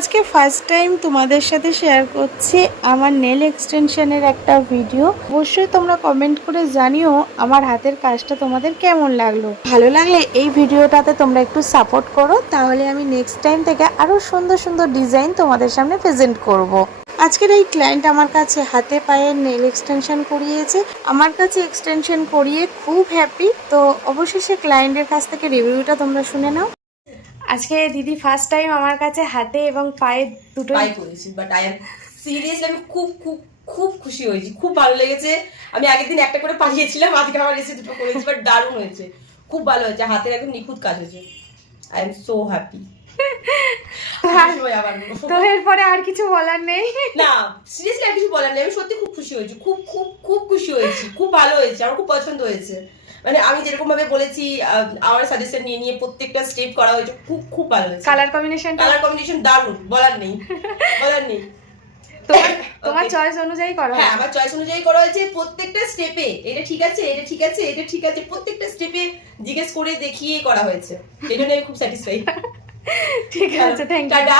আজকে first time তোমাদের সাথে শেয়ার করছি আমার নেল এক্সটেনশনের একটা ভিডিও। অবশ্যই তোমরা কমেন্ট করে জানিও আমার হাতের কাজটা তোমাদের কেমন লাগলো। ভালো লাগলে এই ভিডিওটাতে তোমরা একটু সাপোর্ট করো, তাহলে আমি নেক্সট টাইম থেকে আরো সুন্দর সুন্দর ডিজাইন তোমাদের সামনে প্রেজেন্ট করব। আজকের এই ক্লায়েন্ট আমার কাছে হাতে পায়ের নেল এক্সটেনশন করিয়েছে। আমার কাছে এক্সটেনশন করিয়ে খুব হ্যাপি। তো অবশ্যই সে ক্লায়েন্টের কাছ থেকে রিভিউটা তোমরা শুনে নাও। আজকে দিদি ফার্স্ট টাইম আমার কাছে হাতে এবং পায়ে দুটো পাই করেছি, বাট আই এম সিরিয়াসলি আমি খুব খুব খুব খুশি হয়েছি, খুব ভালো লেগেছে। আমি আগের দিন একটা করে পাঠিয়েছিলাম, আজকে আমার এসে দুটো করেছি, বাট দারুণ হয়েছে, খুব ভালো হয়েছে, হাতের একদম নিখুঁত কাজ হয়েছে। I am so happy. তো এরপরে আর কিছু বলার নেই। না সিরিয়াসলি আর কিছু বলার নেই, আমি সত্যি খুব খুশি হয়েছি, খুব খুব খুব খুশি হয়েছি, খুব ভালো হয়েছে, আমার খুব পছন্দ হয়েছে। মানে আমি যেরকম ভাবে বলেছি আমার সাজেশন নিয়ে নিয়ে প্রত্যেকটা স্টেপ করা হয়েছে, খুব খুব ভালো হয়েছে। কালার কম্বিনেশন দারুণ, বলার নেই বলার নেই। তোমার চয়েস অনুযায়ী করা হ্যাঁ, আমার চয়েস অনুযায়ী করা হয়েছে। প্রত্যেকটা স্টেপে এটা ঠিক আছে, এটা ঠিক আছে, এটা ঠিক আছে, প্রত্যেকটা স্টেপে জিজ্ঞেস করে দেখিয়ে করা হয়েছে। এই জন্য আমি খুব স্যাটিসফাইড। ঠিক আছে, থ্যাংক ইউ। টাটা।